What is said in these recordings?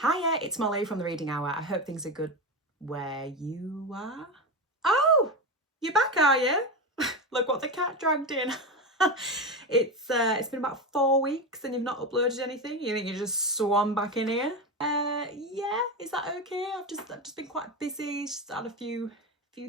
Hiya, it's Molly from the Reading Hour. I hope things are good where you are. Oh, you're back, are you? Look what the cat dragged in. It's been about 4 weeks and you've not uploaded anything. You think you just swam back in here? Yeah, is that okay? I've just been quite busy. Just had a few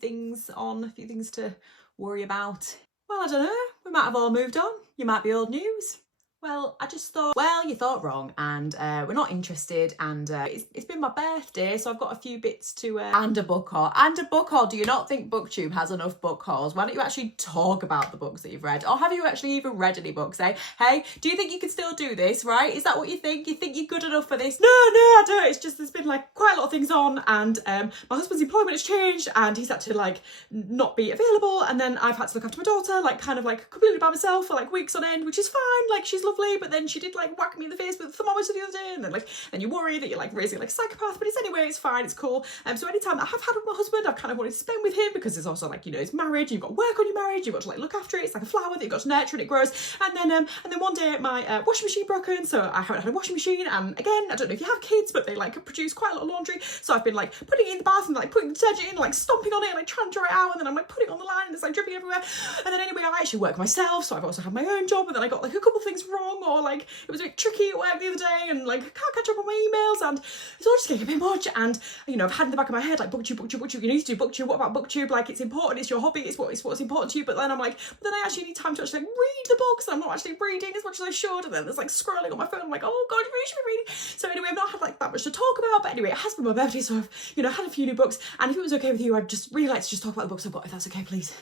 things on, a few things to worry about. Well, I don't know. We might have all moved on. You might be old news. Well, I just thought, well, you thought wrong, and we're not interested, and it's been my birthday, so I've got a few bits to, and a book haul. And a book haul. Do you not think BookTube has enough book hauls? Why don't you actually talk about the books that you've read? Or have you actually even read any books, eh? Hey, do you think you can still do this, right? Is that what you think? You think you're good enough for this? No, I don't. It's just there's been, like, quite a lot of things on, and my husband's employment has changed, and he's had to, like, not be available, and then I've had to look after my daughter, like, kind of, like, completely by myself for, like, weeks on end, which is fine. Like, she's lovely, but then she did like whack me in the face with the thermometer the other day, and then you worry that you're like raising like a psychopath, but it's fine, it's cool. So anytime that I have had with my husband, I've kind of wanted to spend with him, because it's also like, you know, it's marriage, you've got to work on your marriage, you've got to like look after it, it's like a flower that you've got to nurture and it grows. And then one day my washing machine broken, so I haven't had a washing machine, and again, I don't know if you have kids, but they like produce quite a lot of laundry, so I've been like putting it in the bath and like putting the detergent in, like stomping on it and like trying to dry it out, and then I'm like putting it on the line and it's like dripping everywhere. And then anyway, I actually work myself, so I've also had my own job, and then I got like a couple of things wrong, or like it was a bit tricky at work the other day, and like I can't catch up on my emails, and it's all just getting a bit much. And you know, I've had in the back of my head like BookTube, you need to do BookTube. What about BookTube? Like, it's important, it's your hobby, it's what's important to you. But then I'm like, but then I actually need time to actually like read the books, and I'm not actually reading as much as I should. And then there's like scrolling on my phone. I'm like, oh god, you really should be reading. So anyway, I've not had like that much to talk about. But anyway, it has been my birthday, so I've, you know, had a few new books. And if it was okay with you, I'd just really like to just talk about the books I've got, if that's okay, please.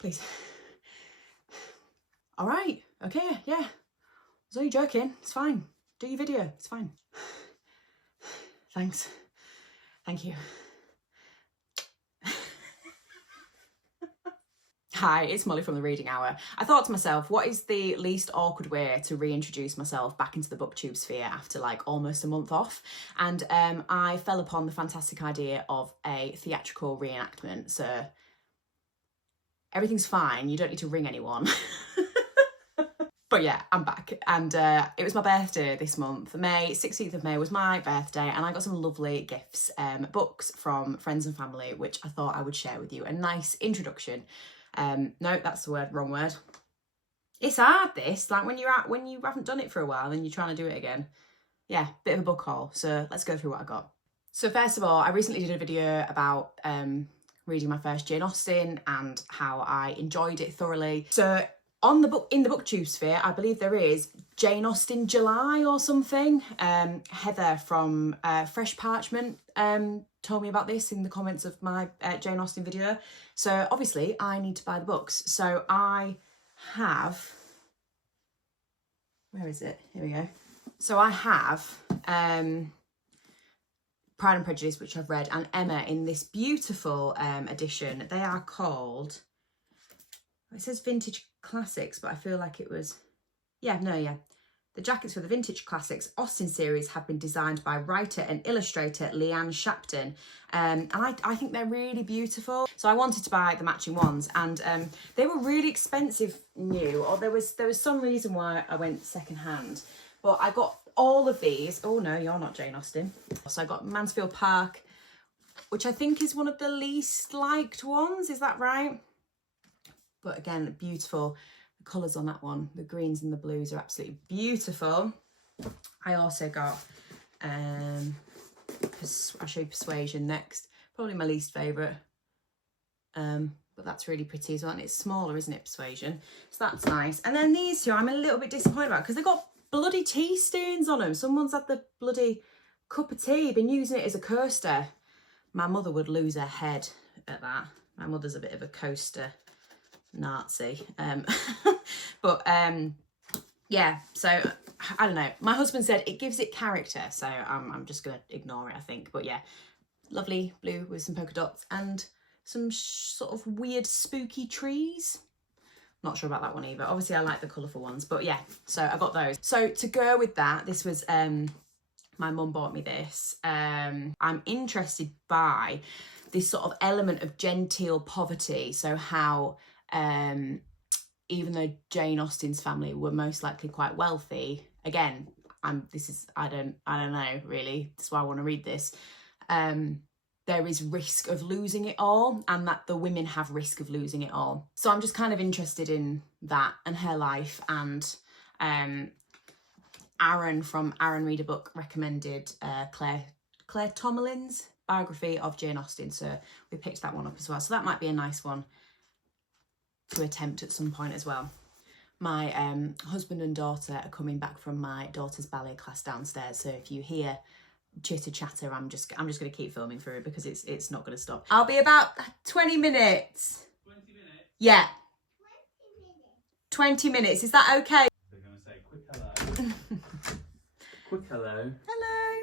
Please. All right. Okay. Yeah. I was only joking. It's fine. Do your video. It's fine. Thanks. Thank you. Hi, it's Molly from the Reading Hour. I thought to myself, what is the least awkward way to reintroduce myself back into the BookTube sphere after like almost a month off? And I fell upon the fantastic idea of a theatrical reenactment. So everything's fine. You don't need to ring anyone. But yeah, I'm back, and it was my birthday this month. 16th of May was my birthday, and I got some lovely gifts, books from friends and family, which I thought I would share with you. A nice introduction. No, that's the word, wrong word. It's hard, this, like when you haven't done it for a while and you're trying to do it again. Yeah, bit of a book haul, so let's go through what I got. So first of all, I recently did a video about reading my first Jane Austen and how I enjoyed it thoroughly. So in the BookTube sphere, I believe there is Jane Austen July or something. Heather from Fresh Parchment told me about this in the comments of my Jane Austen video. So obviously I need to buy the books. So I have, where is it? Here we go. So I have Pride and Prejudice, which I've read, and Emma in this beautiful edition. They are called, it says Vintage Classics, but I feel like it was, the jackets for the Vintage Classics Austen series have been designed by writer and illustrator Leanne Shapton, and I think they're really beautiful. So I wanted to buy the matching ones, and they were really expensive new, or there was some reason why I went second hand, but I got all of these. Oh no, you're not Jane Austen. So I got Mansfield Park, which I think is one of the least liked ones, is that right? But again, beautiful. The colours on that one, the greens and the blues are absolutely beautiful. I also got, I'll show you Persuasion next. Probably my least favourite. But that's really pretty as well. And it's smaller, isn't it, Persuasion? So that's nice. And then these two I'm a little bit disappointed about because they've got bloody tea stains on them. Someone's had the bloody cup of tea, been using it as a coaster. My mother would lose her head at that. My mother's a bit of a coaster Nazi. Yeah, so I don't know. My husband said it gives it character, so I'm just gonna ignore it, I think. But yeah, lovely blue with some polka dots and some sort of weird spooky trees. Not sure about that one either. Obviously I like the colourful ones, but yeah, so I got those. So to go with that, this was my mum bought me this. I'm interested by this sort of element of genteel poverty. So how even though Jane Austen's family were most likely quite wealthy, again, I don't know really. That's why I want to read this. There is risk of losing it all, and that the women have risk of losing it all. So I'm just kind of interested in that and her life. And Aaron from Aaron Read a Book recommended Claire Tomalin's biography of Jane Austen, so we picked that one up as well. So that might be a nice one to attempt at some point as well. My husband and daughter are coming back from my daughter's ballet class downstairs, so if you hear chitter chatter, I'm just going to keep filming through it because it's not going to stop. I'll be about 20 minutes. 20 minutes? Yeah. 20 minutes. Is that okay? They're going to say quick hello. Quick hello. Hello.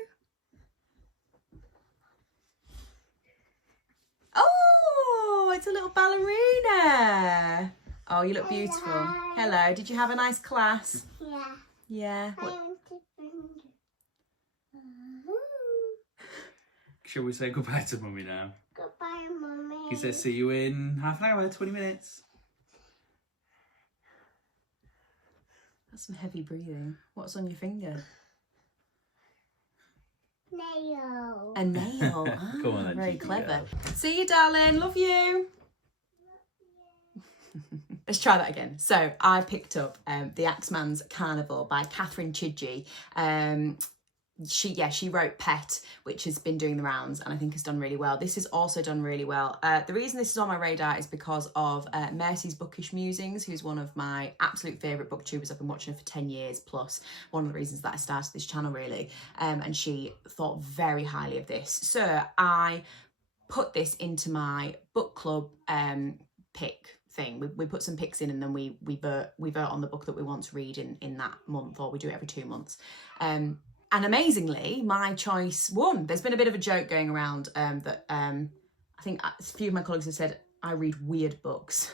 Oh, it's a little ballerina. Oh, you look beautiful. Hello. Did you have a nice class? Yeah. Yeah. Shall we say goodbye to Mummy now? Goodbye, Mummy. He says see you in half an hour, 20 minutes. That's some heavy breathing. What's on your finger? Nail. A nail. Ah, Come on then, very cheeky clever. girl. See you, darling. Love you. Let's try that again. So I picked up The Axeman's Carnival by Catherine Chidgey. She wrote Pet, which has been doing the rounds and I think has done really well. This has also done really well. The reason this is on my radar is because of Mercy's Bookish Musings, who's one of my absolute favourite booktubers. I've been watching her for 10 years plus. One of the reasons that I started this channel really. And she thought very highly of this. So I put this into my book club pick thing. We put some picks in and then we vote on the book that we want to read in that month, or we do it every 2 months. And amazingly, my choice won. There's been a bit of a joke going around that I think a few of my colleagues have said I read weird books,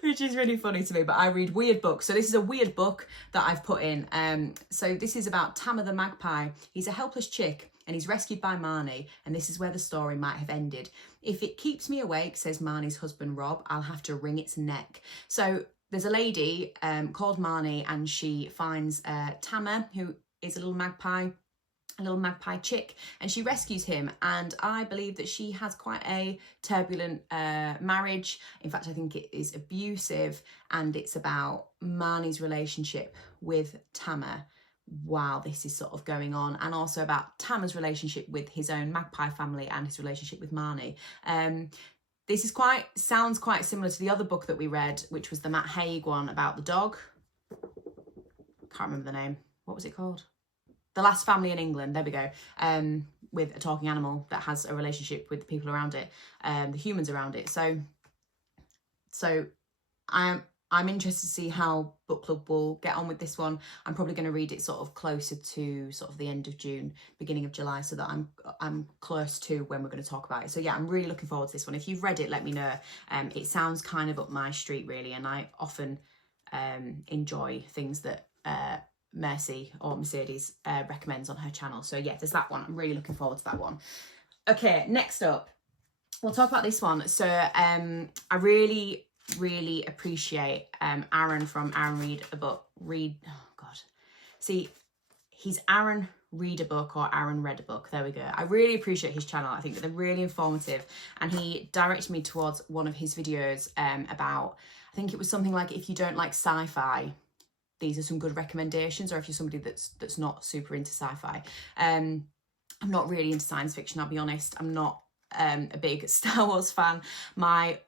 which is really funny to me, but I read weird books. So this is a weird book that I've put in. So this is about Tama the magpie. He's a helpless chick and he's rescued by Marnie, and this is where the story might have ended. If it keeps me awake, says Marnie's husband Rob, I'll have to wring its neck. So there's a lady called Marnie, and she finds Tama, who is a little magpie chick, and she rescues him. And I believe that she has quite a turbulent marriage. In fact, I think it is abusive, and it's about Marnie's relationship with Tama while this is sort of going on, and also about Tama's relationship with his own magpie family and his relationship with Marnie. This is sounds quite similar to the other book that we read, which was the Matt Haig one about the dog. Can't remember the name. What was it called? The Last Family in England. There we go. With a talking animal that has a relationship with the people around it, the humans around it. So I'm interested to see how book club will get on with this one. I'm probably going to read it sort of closer to sort of the end of June, beginning of July, so that I'm close to when we're going to talk about it. So yeah, I'm really looking forward to this one. If you've read it, let me know. It sounds kind of up my street really, and I often enjoy things that Mercy or Mercedes recommends on her channel. So yeah, there's that one. I'm really looking forward to that one. Okay, next up, we'll talk about this one. So I really appreciate Aaron from Aaron Read a Book. He's Aaron Read a Book or Aaron Read a Book. There we go. I really appreciate his channel. I think that they're really informative, and he directed me towards one of his videos about, I think it was something like, if you don't like sci-fi, these are some good recommendations, or if you're somebody that's not super into sci-fi. I'm not really into science fiction, I'll be honest. I'm not a big Star Wars fan. My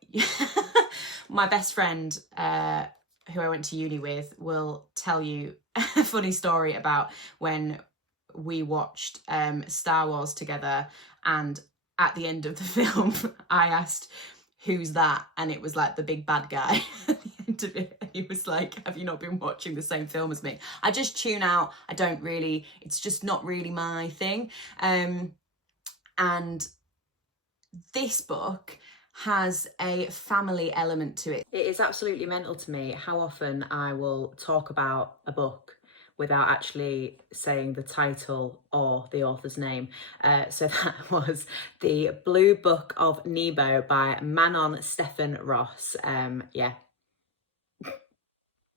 best friend who I went to uni with will tell you a funny story about when we watched Star Wars together, and at the end of the film I asked, who's that? And it was like the big bad guy at the end of it. And he was like, have you not been watching the same film as me? I just tune out. I don't really, it's just not really my thing. And this book has a family element to it. It is absolutely mental to me how often I will talk about a book without actually saying the title or the author's name. So that was The Blue Book of Nebo by Manon Stephen Ross. Yeah.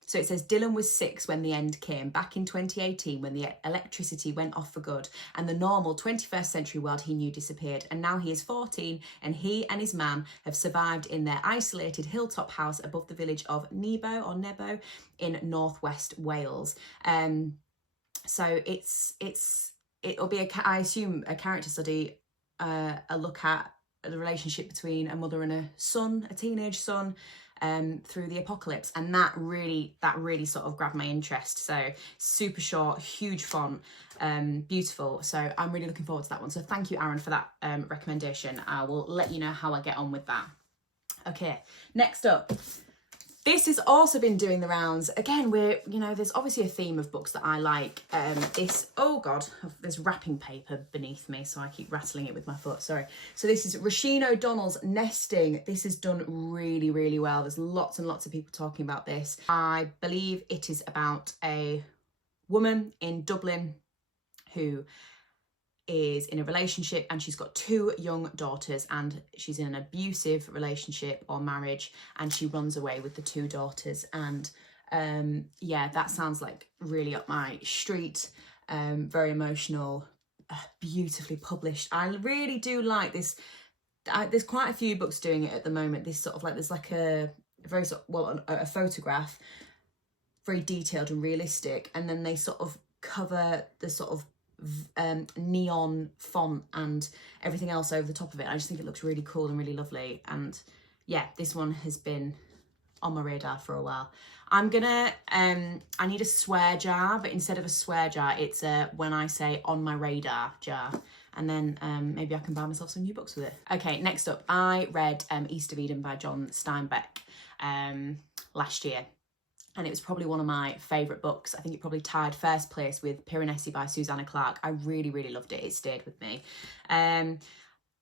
So it says Dylan was 6 when the end came, back in 2018 when the electricity went off for good and the normal 21st century world he knew disappeared. And now he is 14 and he and his man have survived in their isolated hilltop house above the village of Nebo in northwest Wales. So it'll be, I assume, a character study, a look at the relationship between a mother and a son, a teenage son, through the apocalypse, and that really sort of grabbed my interest. So super short, huge font, beautiful. So I'm really looking forward to that one. So thank you, Aaron, for that recommendation. I will let you know how I get on with that. Okay, next up. This has also been doing the rounds. Again, there's obviously a theme of books that I like. Oh God, there's wrapping paper beneath me, so I keep rattling it with my foot, sorry. So this is Roisin O'Donnell's Nesting. This is done really, really well. There's lots and lots of people talking about this. I believe it is about a woman in Dublin who is in a relationship and she's got 2 young daughters and she's in an abusive relationship or marriage and she runs away with the 2 daughters. And yeah, that sounds like really up my street. Very emotional, beautifully published. I really do like this. There's quite a few books doing it at the moment. This sort of like, there's like a very sort of, well, a photograph, very detailed and realistic, and then they sort of cover the sort of neon font and everything else over the top of it. I just think it looks really cool and really lovely. And yeah, this one has been on my radar for a while. I'm gonna I need a swear jar, but instead of a swear jar, it's a when I say on my radar jar, and then maybe I can buy myself some new books with it. Okay, next up, I read East of Eden by John Steinbeck last year. And it was probably one of my favourite books. I think it probably tied first place with Piranesi by Susanna Clarke. I really, really loved it. It stayed with me.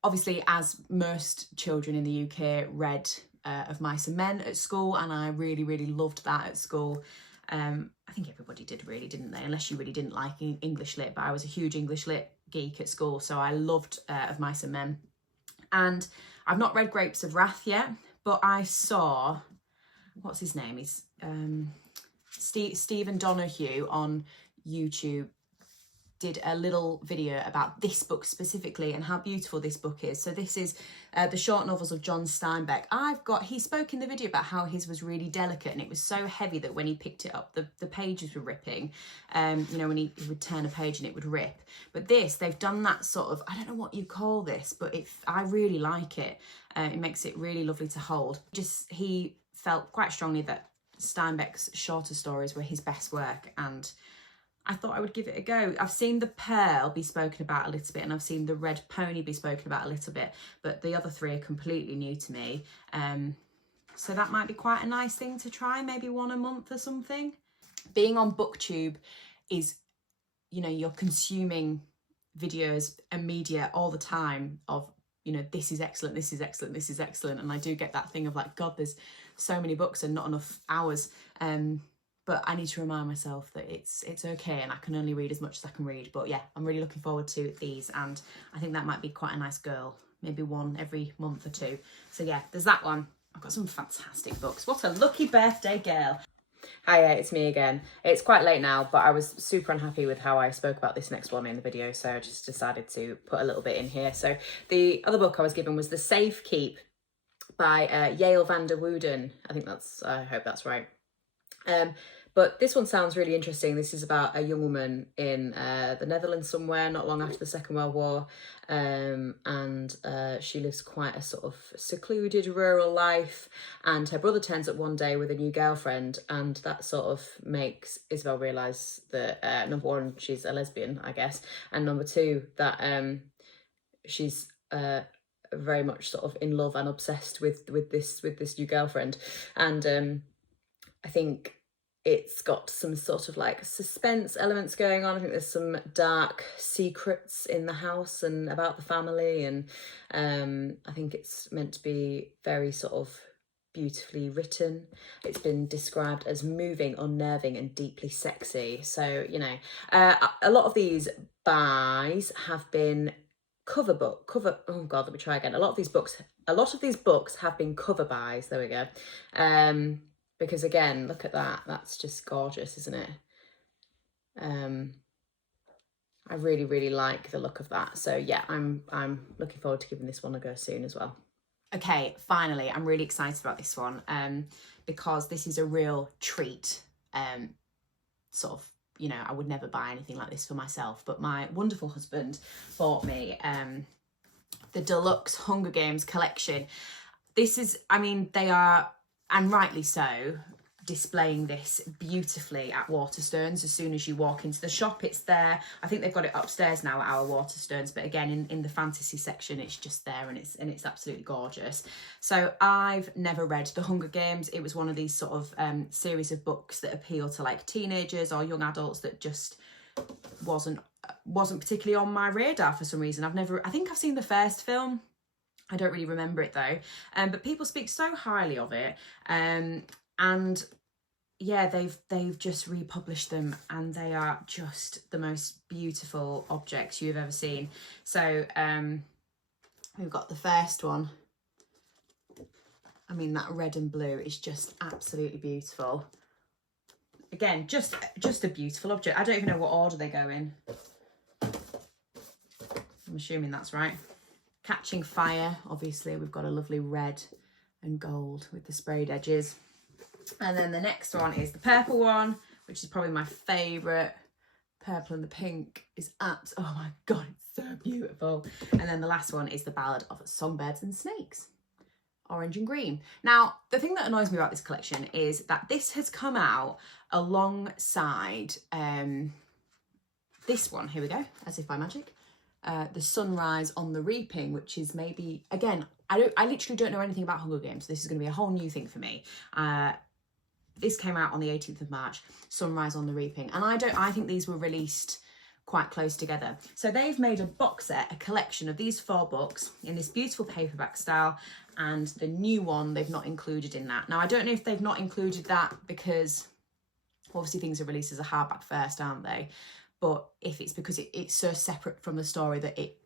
Obviously, as most children in the UK read Of Mice and Men at school, and I really, really loved that at school. I think everybody did really, didn't they? Unless you really didn't like English lit, but I was a huge English lit geek at school, so I loved Of Mice and Men. And I've not read Grapes of Wrath yet, but I saw... what's his name? He's Stephen Donahue on YouTube did a little video about this book specifically and how beautiful this book is. So this is the short novels of John Steinbeck. He spoke in the video about how his was really delicate and it was so heavy that when he picked it up, the pages were ripping. When he would turn a page and it would rip. But this, they've done that sort of, I don't know what you call this, but I really like it. It makes it really lovely to hold. He felt quite strongly that Steinbeck's shorter stories were his best work, and I thought I would give it a go. I've seen The Pearl be spoken about a little bit, and I've seen The Red Pony be spoken about a little bit, but the other 3 are completely new to me. So that might be quite a nice thing to try, maybe one a month or something. Being on BookTube is, you're consuming videos and media all the time of, this is excellent, this is excellent, this is excellent. And I do get that thing of like, God, there's so many books and not enough hours. But I need to remind myself that it's okay and I can only read as much as I can read. But yeah, I'm really looking forward to these, and I think that might be quite a nice goal. Maybe one every month or 2. So yeah, there's that one. I've got some fantastic books. What a lucky birthday girl. Hiya, it's me again. It's quite late now, but I was super unhappy with how I spoke about this next one in the video, so I just decided to put a little bit in here. So the other book I was given was The Safe Keep by Yael van der Wooden. I hope that's right. But this one sounds really interesting. This is about a young woman in the Netherlands somewhere, not long after the Second World War. And she lives quite a sort of secluded rural life. And her brother turns up one day with a new girlfriend. And that sort of makes Isabel realise that, number 1, she's a lesbian, I guess. And number 2, that she's very much sort of in love and obsessed with this new girlfriend. And I think it's got some sort of like suspense elements going on. I think there's some dark secrets in the house and about the family, and I think it's meant to be very sort of beautifully written. It's been described as moving, unnerving and deeply sexy. So, a lot of these buys have been a lot of these books have been cover buys. There we go. because again, look at that. That's just gorgeous, isn't it? I really, really like the look of that. So yeah, I'm looking forward to giving this one a go soon as well. Okay, finally, I'm really excited about this one because this is a real treat. Sort of, you know, I would never buy anything like this for myself, but my wonderful husband bought me the deluxe Hunger Games collection. This is, I mean, they are, and rightly so, displaying this beautifully at Waterstones. As soon as you walk into the shop, it's there. I think they've got it upstairs now at our Waterstones, but again, in the fantasy section, it's just there, and it's absolutely gorgeous. So I've never read The Hunger Games. It was one of these sort of series of books that appeal to like teenagers or young adults that just wasn't particularly on my radar for some reason. I think I've seen the first film. I don't really remember it though. But people speak so highly of it. And yeah, they've just republished them, and they are just the most beautiful objects you've ever seen. So we've got the first one. I mean, that red and blue is just absolutely beautiful. Again, just a beautiful object. I don't even know what order they go in. I'm assuming that's right. Catching Fire, obviously we've got a lovely red and gold with the sprayed edges. And then the next one is the purple one, which is probably my favourite. Purple and the pink is oh my god, it's so beautiful. And then the last one is the Ballad of Songbirds and Snakes, orange and green. Now, the thing that annoys me about this collection is that this has come out alongside this one. Here we go, As If by Magic. The Sunrise on the Reaping, which is maybe, again, I literally don't know anything about Hunger Games. So this is going to be a whole new thing for me. This came out on the 18th of March, Sunrise on the Reaping. And I think these were released quite close together. So they've made a box set, a collection of these 4 books in this beautiful paperback style. And the new one, they've not included in that. Now, I don't know if they've not included that because obviously things are released as a hardback first, aren't they? But if it's because it's so separate from the story that it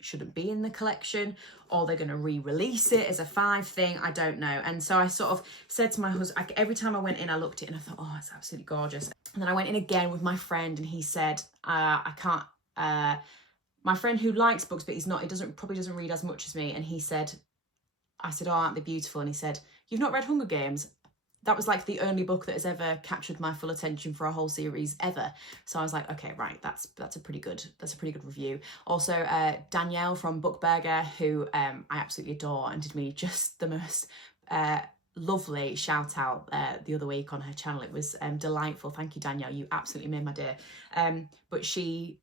shouldn't be in the collection, or they're going to re-release it as a 5 thing, I don't know. And so I sort of said to my husband, every time I went in, I looked at it and I thought, oh, it's absolutely gorgeous. And then I went in again with my friend, and he said, I can't, my friend who likes books, but probably doesn't read as much as me. And he said, I said, oh, aren't they beautiful? And he said, you've not read Hunger Games? That was like the only book that has ever captured my full attention for a whole series ever. So I was like, okay, right, that's a pretty good review. Also, Danielle from Bookburger, who I absolutely adore, and did me just the most lovely shout out the other week on her channel. It was delightful. Thank you, Danielle. You absolutely made my day. But she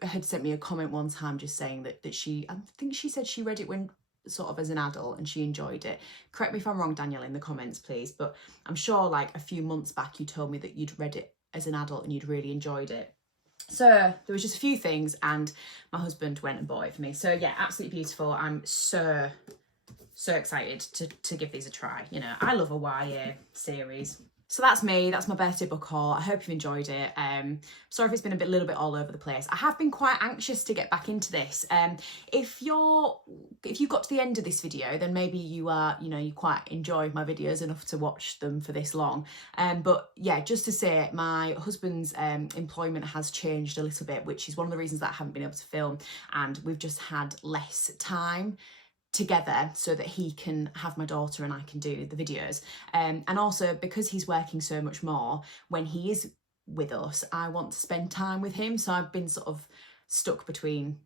had sent me a comment one time just saying that I think she said she read it when sort of as an adult and she enjoyed it. Correct me if I'm wrong, Danielle, in the comments please, but I'm sure like a few months back you told me that you'd read it as an adult and you'd really enjoyed it. So there was just a few things, and my husband went and bought it for me. So yeah, absolutely beautiful. I'm so excited to give these a try. You know, I love a YA series. So that's me, that's my birthday book haul. I hope you've enjoyed it. Sorry if it's been a little bit all over the place. I have been quite anxious to get back into this. If you got to the end of this video, then maybe you quite enjoyed my videos enough to watch them for this long. But yeah, just to say, my husband's employment has changed a little bit, which is one of the reasons that I haven't been able to film, and we've just had less time together so that he can have my daughter and I can do the videos. And also because he's working so much more, when he is with us, I want to spend time with him. So I've been sort of stuck between,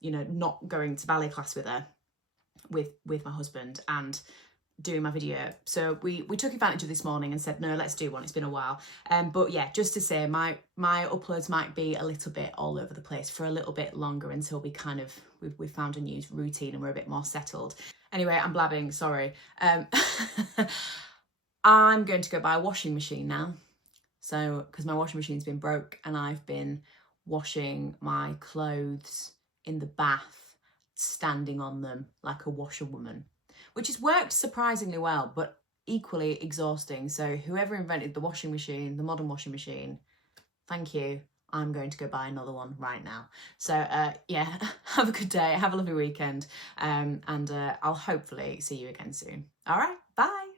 you know, not going to ballet class with her, with my husband, and doing my video. So we took advantage of this morning and said, no, let's do one. It's been a while. But yeah, just to say, my uploads might be a little bit all over the place for a little bit longer until we kind of, we've found a new routine and we're a bit more settled. Anyway, I'm blabbing, sorry. I'm going to go buy a washing machine now. So, because my washing machine's been broke and I've been washing my clothes in the bath, standing on them like a washerwoman, which has worked surprisingly well, but equally exhausting. So whoever invented the washing machine, the modern washing machine, thank you. I'm going to go buy another one right now. So yeah, have a good day, have a lovely weekend, and I'll hopefully see you again soon. All right, bye.